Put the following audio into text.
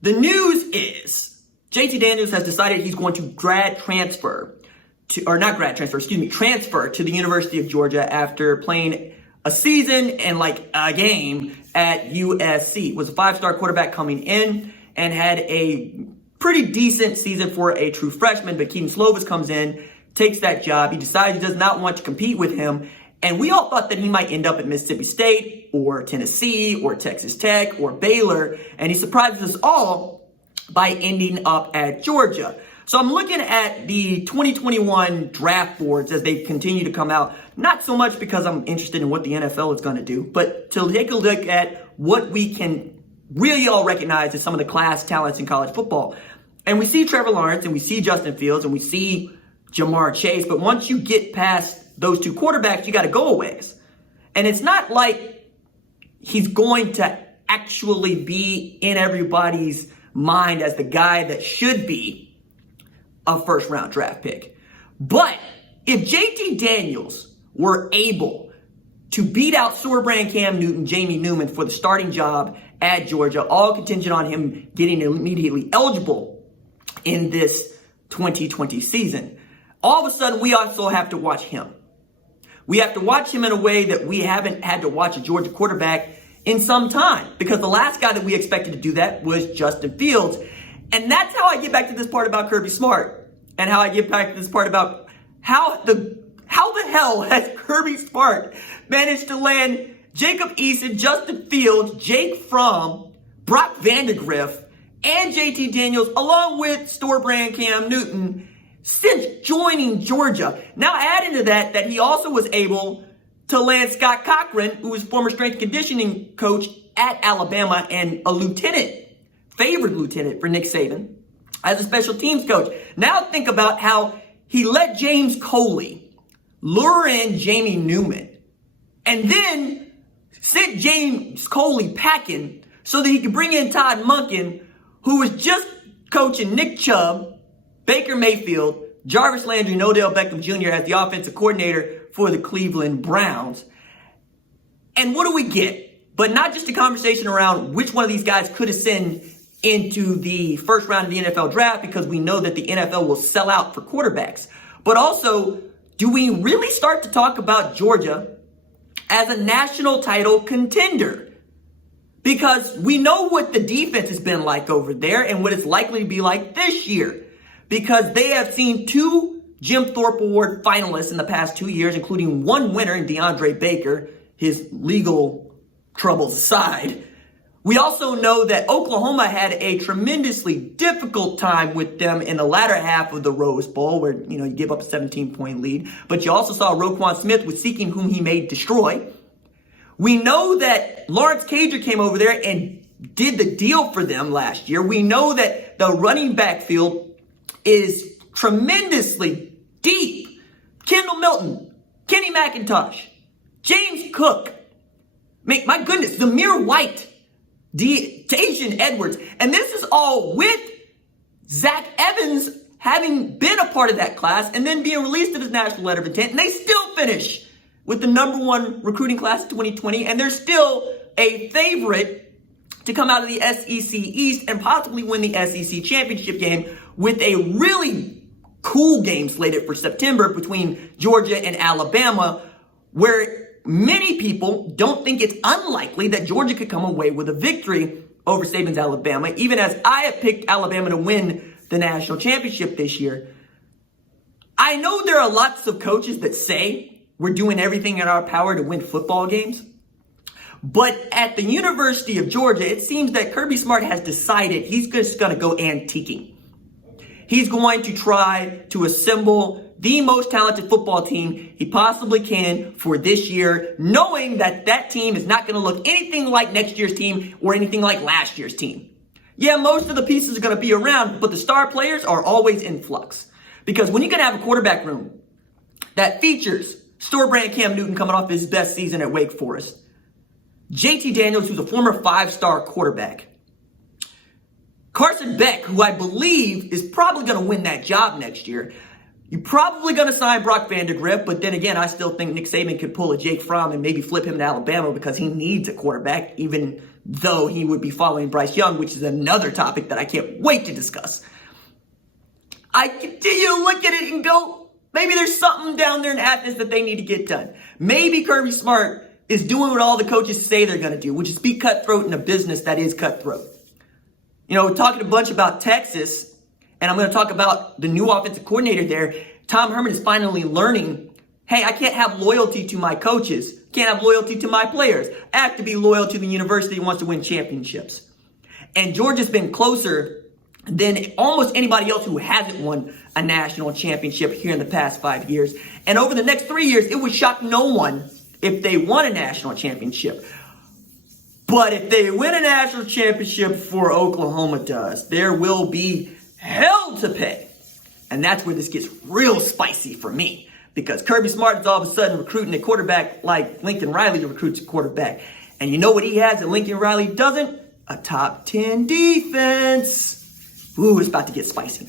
The news is JT Daniels has decided he's going to transfer to the University of Georgia after playing a season and like a game at USC. Was a five-star quarterback coming in and had a pretty decent season for a true freshman, but Keaton Slovis comes in, takes that job. He decides he does not want to compete with him. And we all thought that he might end up at Mississippi State or Tennessee or Texas Tech or Baylor. And he surprises us all by ending up at Georgia. So I'm looking at the 2021 draft boards as they continue to come out. Not so much because I'm interested in what the NFL is going to do, but to take a look at what we can really all recognize as some of the class talents in college football. And we see Trevor Lawrence and we see Justin Fields and we see Jamar Chase. But once you get past those two quarterbacks, you got to go a ways. And it's not like he's going to actually be in everybody's mind as the guy that should be a first round draft pick. But if JT Daniels were able to beat out Sorbrand, Cam Newton, Jamie Newman for the starting job at Georgia, all contingent on him getting immediately eligible in this 2020 season, all of a sudden we also have to watch him. We have to watch him in a way that we haven't had to watch a Georgia quarterback in some time, because the last guy that we expected to do that was Justin Fields. And that's how I get back to this part about Kirby Smart, and how I get back to this part about how the hell has Kirby Smart managed to land Jacob Eason, Justin Fields, Jake Fromm, Brock Vandagriff, and JT Daniels, along with Sorbrand, Cam Newton, since joining Georgia. Now adding to that he also was able to land Scott Cochran, who was former strength and conditioning coach at Alabama and a favored lieutenant for Nick Saban as a special teams coach. Now think about how he let James Coley lure in Jamie Newman and then sent James Coley packing so that he could bring in Todd Monken, who was just coaching Nick Chubb, Baker Mayfield, Jarvis Landry, and Odell Beckham Jr. as the offensive coordinator for the Cleveland Browns. And what do we get? But not just a conversation around which one of these guys could ascend into the first round of the NFL draft, because we know that the NFL will sell out for quarterbacks. But also, do we really start to talk about Georgia as a national title contender? Because we know what the defense has been like over there and what it's likely to be like this year. Because they have seen two Jim Thorpe Award finalists in the past 2 years, including one winner in DeAndre Baker, his legal troubles aside. We also know that Oklahoma had a tremendously difficult time with them in the latter half of the Rose Bowl, where you give up a 17-point lead. But you also saw Roquan Smith was seeking whom he may destroy. We know that Lawrence Cager came over there and did the deal for them last year. We know that the running back field is tremendously deep. Kendall Milton, Kenny McIntosh, James Cook, my goodness, Zamir White, Tajan Edwards. And this is all with Zach Evans having been a part of that class and then being released of his national letter of intent. And they still finish with the number one recruiting class of 2020. And they're still a favorite to come out of the SEC East and possibly win the SEC championship game, with a really cool game slated for September between Georgia and Alabama, where many people don't think it's unlikely that Georgia could come away with a victory over Saban's Alabama, even as I have picked Alabama to win the national championship this year. I know there are lots of coaches that say we're doing everything in our power to win football games. But at the University of Georgia, it seems that Kirby Smart has decided he's just going to go antiquing. He's going to try to assemble the most talented football team he possibly can for this year, knowing that that team is not going to look anything like next year's team or anything like last year's team. Yeah, most of the pieces are going to be around, but the star players are always in flux. Because when you're going to have a quarterback room that features Sorbrand Cam Newton coming off his best season at Wake Forest, JT Daniels, who's a former five-star quarterback, Carson Beck, who I believe is probably going to win that job next year. You're probably going to sign Brock Vandagriff, but then again, I still think Nick Saban could pull a Jake Fromm and maybe flip him to Alabama because he needs a quarterback, even though he would be following Bryce Young, which is another topic that I can't wait to discuss. I continue to look at it and go, maybe there's something down there in Athens that they need to get done. Maybe Kirby Smart is doing what all the coaches say they're going to do, which is be cutthroat in a business that is cutthroat. You know, we're talking a bunch about Texas, and I'm going to talk about the new offensive coordinator there. Tom Herman is finally learning, hey, I can't have loyalty to my coaches. Can't have loyalty to my players. I have to be loyal to the university that wants to win championships. And Georgia's been closer than almost anybody else who hasn't won a national championship here in the past 5 years. And over the next 3 years, it would shock no one if they won a national championship. But if they win a national championship before Oklahoma does, there will be hell to pay. And that's where this gets real spicy for me. Because Kirby Smart is all of a sudden recruiting a quarterback like Lincoln Riley recruits a quarterback. And you know what he has that Lincoln Riley doesn't? A top 10 defense. Ooh, it's about to get spicy.